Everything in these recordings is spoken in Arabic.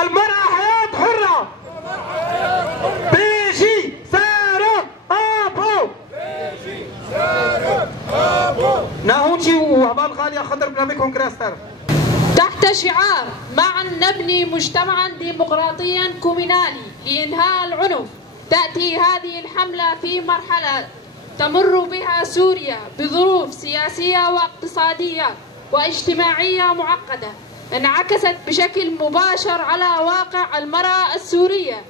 المرأة حياة حرة. بيجي سارة أبو ناهونشي وعبال غالية خضر بنامكم كراستر. تحت شعار معا نبني مجتمعا ديمقراطيا كومينالي لإنهاء العنف، تأتي هذه الحملة في مرحلة تمر بها سوريا بظروف سياسية واقتصادية واجتماعية معقدة انعكست بشكل مباشر على واقع المرأة السورية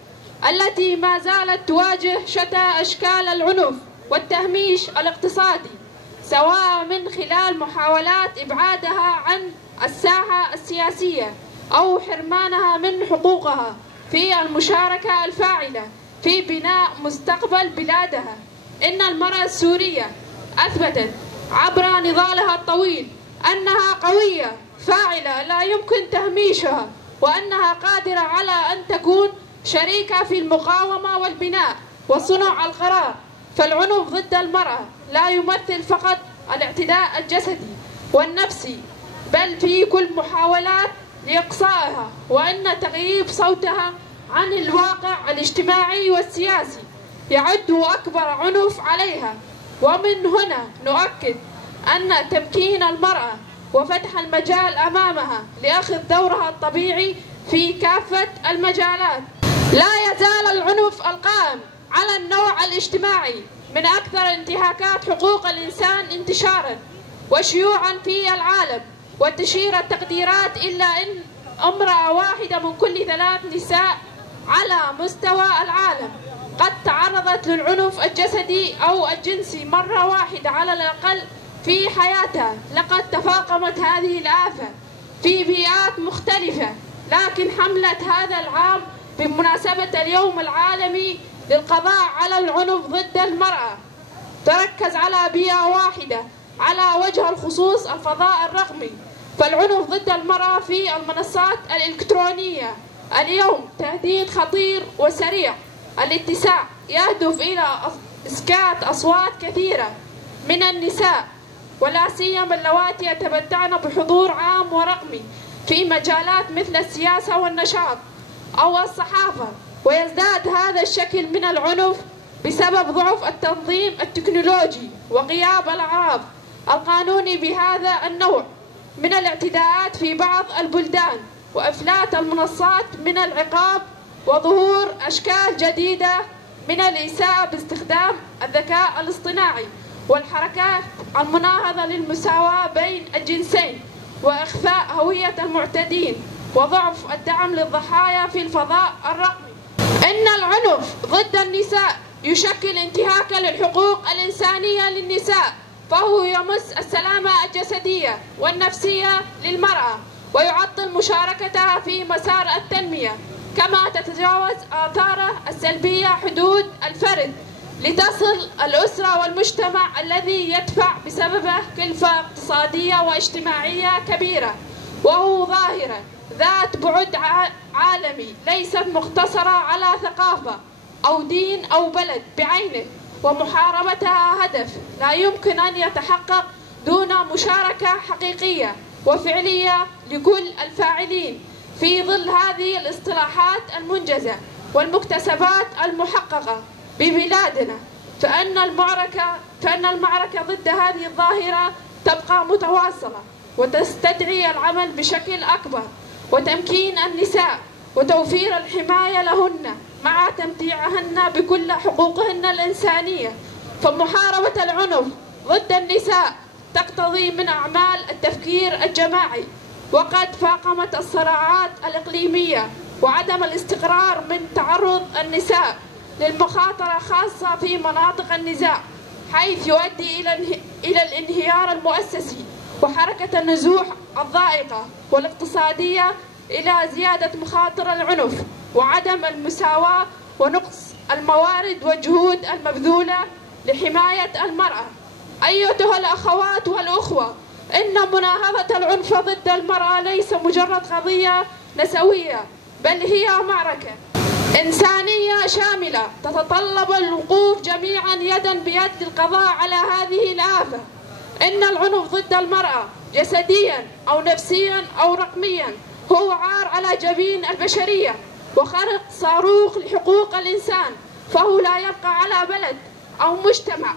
التي ما زالت تواجه شتى أشكال العنف والتهميش الاقتصادي، سواء من خلال محاولات إبعادها عن الساحة السياسية أو حرمانها من حقوقها في المشاركة الفاعلة في بناء مستقبل بلادها. إن المرأة السورية أثبتت عبر نضالها الطويل أنها قوية فاعلة لا يمكن تهميشها، وأنها قادرة على أن تكون شريكة في المقاومة والبناء وصنع القرار. فالعنف ضد المرأة لا يمثل فقط الاعتداء الجسدي والنفسي، بل في كل محاولات لإقصائها وأن تغييب صوتها عن الواقع الاجتماعي والسياسي يعد أكبر عنف عليها. ومن هنا نؤكد أن تمكين المرأة وفتح المجال أمامها لأخذ دورها الطبيعي في كافة المجالات. لا يزال العنف القائم على النوع الاجتماعي من أكثر انتهاكات حقوق الإنسان انتشاراً وشيوعاً في العالم، وتشير التقديرات إلى أن امرأة واحدة من كل 3 نساء على مستوى العالم قد تعرضت للعنف الجسدي أو الجنسي مرة واحدة على الأقل في حياتها. لقد تفاقمت هذه الآفة في بيئات مختلفة، لكن حملة هذا العام بمناسبة اليوم العالمي للقضاء على العنف ضد المرأة تركز على بيئة واحدة على وجه الخصوص الفضاء الرقمي. فالعنف ضد المرأة في المنصات الإلكترونية اليوم تهديد خطير وسريع الاتساع يهدف إلى إسكات أصوات كثيرة من النساء، ولا سيما اللواتي يتمتعن بحضور عام ورقمي في مجالات مثل السياسة والنشاط أو الصحافة. ويزداد هذا الشكل من العنف بسبب ضعف التنظيم التكنولوجي وغياب الإعراف القانوني بهذا النوع من الاعتداءات في بعض البلدان، وإفلات المنصات من العقاب، وظهور أشكال جديدة من الإساءة باستخدام الذكاء الاصطناعي والحركات المناهضة للمساواة بين الجنسين، وإخفاء هوية المعتدين، وضعف الدعم للضحايا في الفضاء الرقمي. إن العنف ضد النساء يشكل انتهاكا للحقوق الإنسانية للنساء، فهو يمس السلامة الجسدية والنفسية للمرأة ويعطل مشاركتها في مسار التنمية، كما تتجاوز آثاره السلبية حدود الفرد لتصل الأسرة والمجتمع الذي يدفع بسببه كلفة اقتصادية واجتماعية كبيرة. وهو ظاهرة ذات بعد عالمي ليست مقتصرة على ثقافة أو دين أو بلد بعينه، ومحاربتها هدف لا يمكن أن يتحقق دون مشاركة حقيقية وفعلية لكل الفاعلين في ظل هذه الاصطلاحات المنجزة والمكتسبات المحققة ببلادنا. فإن المعركة ضد هذه الظاهرة تبقى متواصلة وتستدعي العمل بشكل أكبر وتمكين النساء وتوفير الحماية لهن مع تمتيعهن بكل حقوقهن الإنسانية. فمحاربة العنف ضد النساء تقتضي من أعمال التفكير الجماعي، وقد فاقمت الصراعات الإقليمية وعدم الاستقرار من تعرض النساء للمخاطرة خاصة في مناطق النزاع، حيث يؤدي إلى الانهيار المؤسسي وحركة النزوح الضائقة والاقتصادية إلى زيادة مخاطر العنف وعدم المساواة ونقص الموارد والجهود المبذولة لحماية المرأة. أيتها الأخوات والأخوة، إن مناهضة العنف ضد المرأة ليس مجرد قضية نسوية، بل هي معركة إنسانية شاملة تتطلب الوقوف جميعا يدا بيد للقضاء على هذه الآفة. إن العنف ضد المرأة جسديا أو نفسيا أو رقميا هو عار على جبين البشرية وخرق صاروخ لحقوق الإنسان، فهو لا يبقى على بلد أو مجتمع.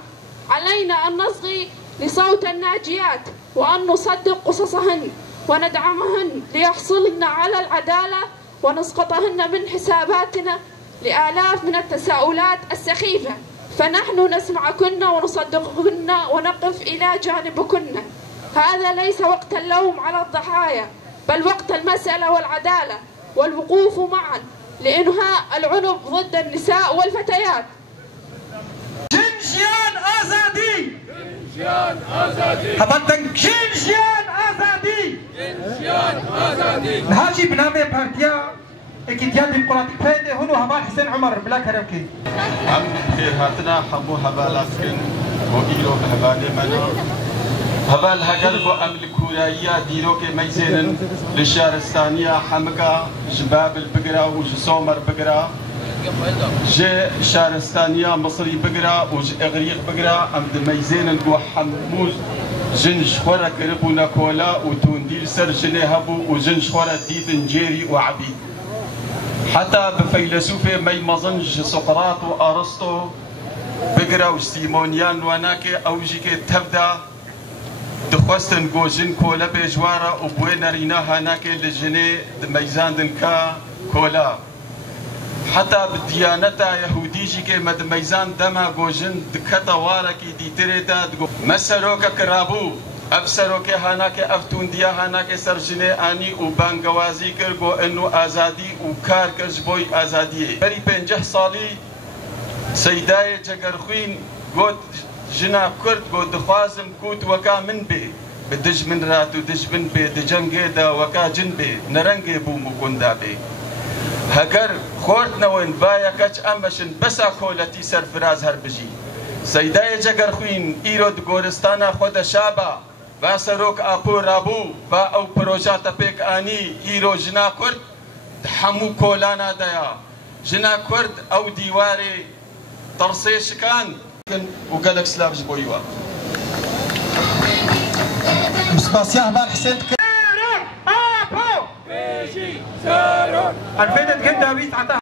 علينا أن نصغي لصوت الناجيات وأن نصدق قصصهن وندعمهن ليحصلن على العدالة ونسقطهن من حساباتنا لآلاف من التساؤلات السخيفة. فنحن نسمعكن ونصدقكن ونقف إلى جانبكن. هذا ليس وقت اللوم على الضحايا، بل وقت المسألة والعدالة والوقوف معا لإنهاء العنف ضد النساء والفتيات. جنجيان آزادي، جنجيان آزادي، هبطن جنجيان آزادي، جنجيان آزادي. نهاجي بنامه بارتيا اكتيان ديمقراطيك فايدة هنو هبال حسين عمر بلا كرمكي. هم خير هاتنا حمو هبالاتكن وإيلو بهبالي منا هبال هقل بو أمل كوريا ديرو كي ميزينن للشارستانية حمقا جباب البقرة وجسومر بقرة جي شارستانية مصري بقرة وج إغريق بقرة أمد ميزينن بو حموز جنش خورا كربونا كولا وتونديل سر جني هبو وجنش خورا ديتن جيري وعبيد حتى بفيلسوفي مي مظنج سقراط وأرسطو بقرا وسيمونيان وناكي أوجيكي تبدا دخوستن جوجن كولا بجوارا وبوين ريناها ناكي لجني ميزان دنكا كولا حتى بديانتا يهوديجيكي مد ميزان دما جوجن دكتا واركي دي تريدا مسروكا كرابو افسروكي هاناكي افتون ديا هاناكي سرجني اني وبانغوازي كرغو انو ازادي وكار كرجبوي ازادي بري 50 صالي سيداي جگرخوين قد جنا كرد قد دخوازم كوت وكا من بي بدج من راتو دج من بي دجنگي دا وكا جن بي نرنگي بو مكوندا بي هكر خورتنا وين بايا كاچ امشن بسا كولتي سرفراز هر بجي سيداي جگرخوين ايرو دگورستانا خود شابا با سروک آپو رابو با او پروژاتا پیک آنی ایرو جنا کرد حمو کولانا دیا جنا کرد او دیواری ترسي شكان وقالك سلاف جبويوا مسباسيا هبال حسين بيجي سارون الفيدة تقدر بيت